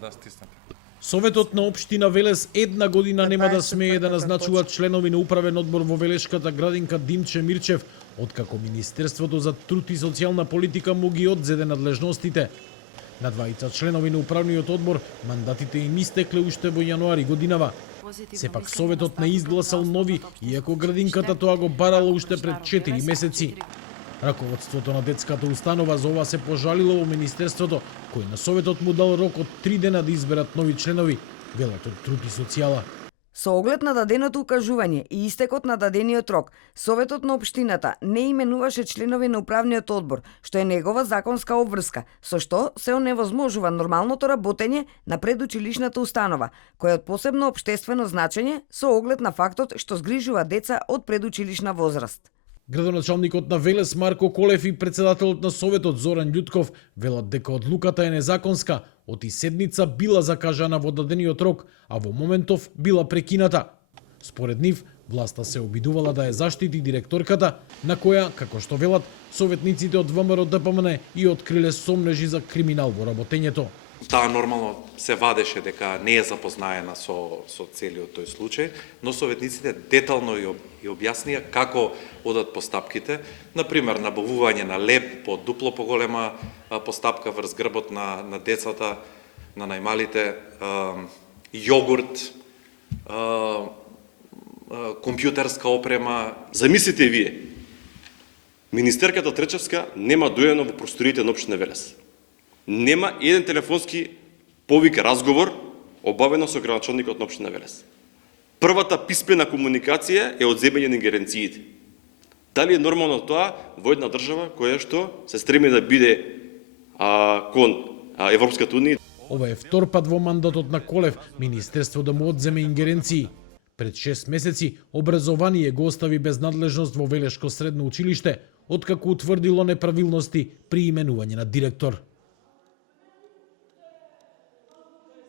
Да стиснете. Советот на општина Велес една година нема да смее да назначуваат членови на управен одбор во Велешката градинка Димче Мирчев, откако Министерството за труд и социјална политика му ги одзеде надлежностите. На двајца членови на управниот одбор мандатите им истекле уште во јануари годинава. Сепак Советот не изгласал нови, иако градинката тоа го барала уште пред 4 месеци. Раководството на детската установа за ова се пожалило во Министерството, кој на Советот му дал рок од 3 дена да изберат нови членови, велат од труд и социјала. Со оглед на даденото укажување и истекот на дадениот рок, Советот на општината не именуваше членови на управниот одбор, што е негова законска обврска, со што се оневозможува нормалното работење на предучилишната установа, која е од посебно општествено значење со оглед на фактот што згрижува деца од предучилишна возраст. Градоначалникот на Велес Марко Колев и председателот на Советот Зоран Љутков велат дека одлуката е незаконска, оти седница била закажана во дадениот рок, а во моментов била прекината. Според нив, власта се обидувала да ја заштити директорката, на која, како што велат, советниците од ВМРО ДПМН и откриле сомнежи за криминал во работењето. Таа нормално се вадеше дека не е запознаена со целиот тој случај, но советниците детално ја објаснија како одат постапките, например набавување на леп по дупло поголема постапка врз грбот на децата, на најмалите, јогурт, компјутерска опрема. Замислите вие, министерката Тречевска нема дојдено во просториите на општина Велес. Нема еден телефонски повик разговор обавено со градоначалникот на општина Велес. Првата писмена комуникација е одземање на ингеренциите. Дали е нормално тоа во една држава која што се стреми да биде кон Европската унија? Ова е втор пат во мандатот на Колев Министерство да му одземе ингеренции. Пред 6 месеци образование го остави без надлежност во Велешко средно училиште, откако утврдило неправилности при именување на директор.